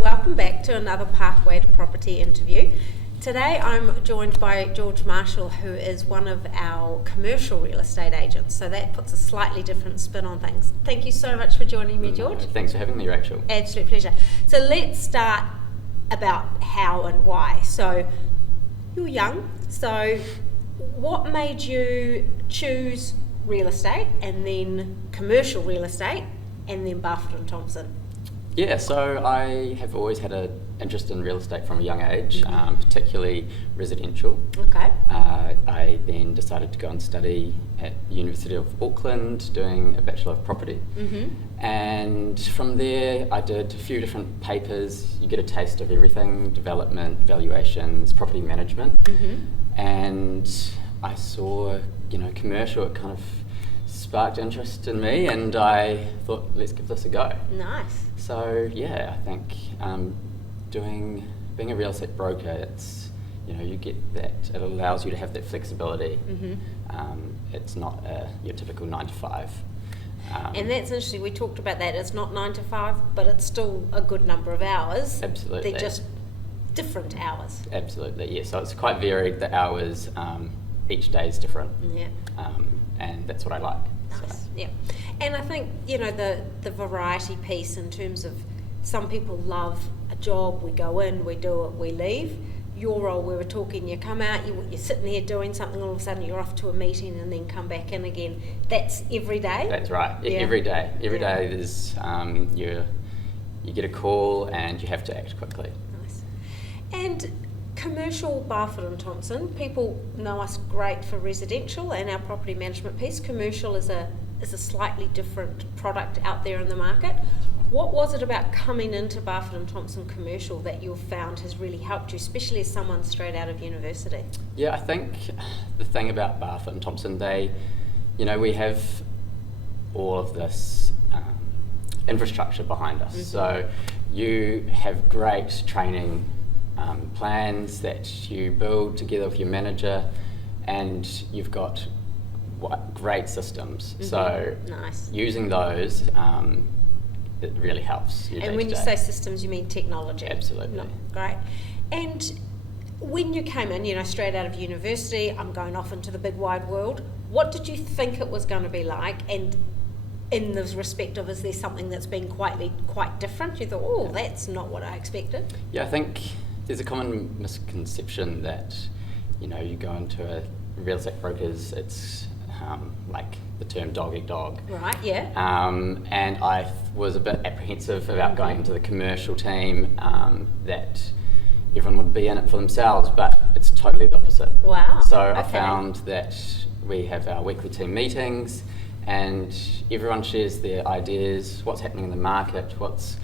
welcome back to another Pathway to Property interview. Today I'm joined by GeorgeMarshall, who is one of our commercial real estate agents, so that puts a slightly different spin on things. Thank you so much for joining me, George. Thanks for having me, Rachel. Absolute pleasure. So let's start about how and why. So you're young, so what made you choose real estate and then commercial real estate and then Barfoot & Thompson? Yeah, so I have always had an interest in real estate from a young age, particularly residential. Okay. I then decided to go and study at the University of Auckland, doing a Bachelor of Property. And from there I did a few different papers. You get a taste of everything: development, valuations, property management. And I saw, commercial, it kind of sparked interest in me, and I thought, let's give this a go. Nice. So yeah, I think being a real estate broker, it's, you get that, it allows you to have that flexibility. It's not your typical 9 to 5. And that's interesting, we talked about that, it's not 9 to 5, but it's still a good number of hours. Absolutely. They're just different hours. Absolutely, yeah, so it's quite varied, the hours, each day is different. Yeah. And that's what I like. Nice. So. Yeah. And I think, the variety piece in terms of some people love a job, we go in, we do it, we leave. Your role, we were talking, you come out, you're sitting here doing something, all of a sudden you're off to a meeting and then come back in again. That's every day? That's right, Yeah. Every day. Every day there's, you get a call and you have to act quickly. Nice. And commercial Barfoot & Thompson, people know us great for residential and our property management piece. Commercial is a slightly different product out there in the market. What was it about coming into Barfoot & Thompson commercial that you've found has really helped you, especially as someone straight out of university? Yeah, I think the thing about Barfoot & Thompson, we have all of this infrastructure behind us. So you have great training plans that you build together with your manager, and you've got great systems. So Nice. using those, it really helps your And when you day-to-day. say systems, you mean technology? Absolutely. No, great. And when you came in, straight out of university, I'm going off into the big wide world, what did you think it was going to be like? And in the respect of, is there something that's been quite different? You thought, that's not what I expected. Yeah, I think there's a common misconception that, you go into a real estate brokers, it's like the term dog eat dog. Right, yeah. And I was a bit apprehensive about going into the commercial team, that everyone would be in it for themselves, but it's totally the opposite. Wow. So okay. I found that we have our weekly team meetings and everyone shares their ideas, what's happening in the market, what's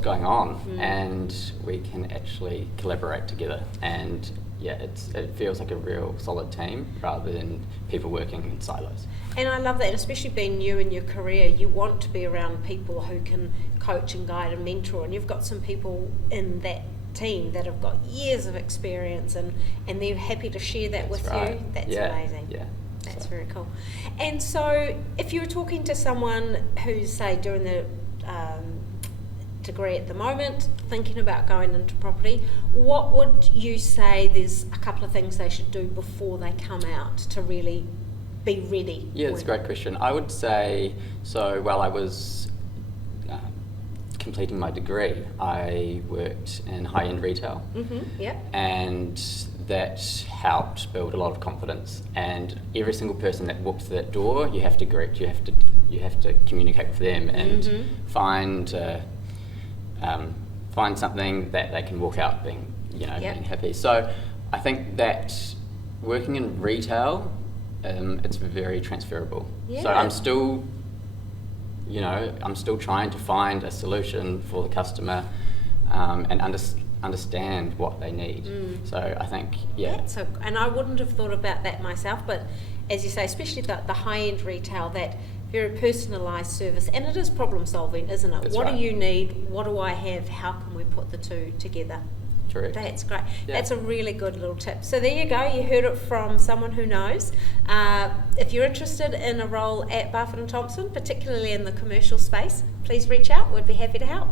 going on, and we can actually collaborate together. And yeah, it feels like a real solid team rather than people working in silos. And I love that, and especially being new in your career, you want to be around people who can coach and guide and mentor, and you've got some people in that team that have got years of experience and they're happy to share that with you. That's amazing. Yeah. That's very cool. And so if you were talking to someone who's, say, doing the degree at the moment, thinking about going into property, what would you say there's a couple of things they should do before they come out to really be ready? Yeah, that's a great question. I would say, so while I was completing my degree, I worked in high-end retail. Yeah. And that helped build a lot of confidence. And every single person that walks through that door, you have to greet, you have to communicate with them and find something that they can walk out being happy. So I think that working in retail, it's very transferable. Yeah. So I'm still trying to find a solution for the customer and understand what they need. So I think, and I wouldn't have thought about that myself, but as you say, especially the high-end retail, that very personalised service, and it is problem solving, isn't it? That's what right. do you need? What do I have? How can we put the two together? Correct. That's great. Yeah. That's a really good little tip. So there you go. You heard it from someone who knows. If you're interested in a role at Barfoot & Thompson, particularly in the commercial space, please reach out. We'd be happy to help.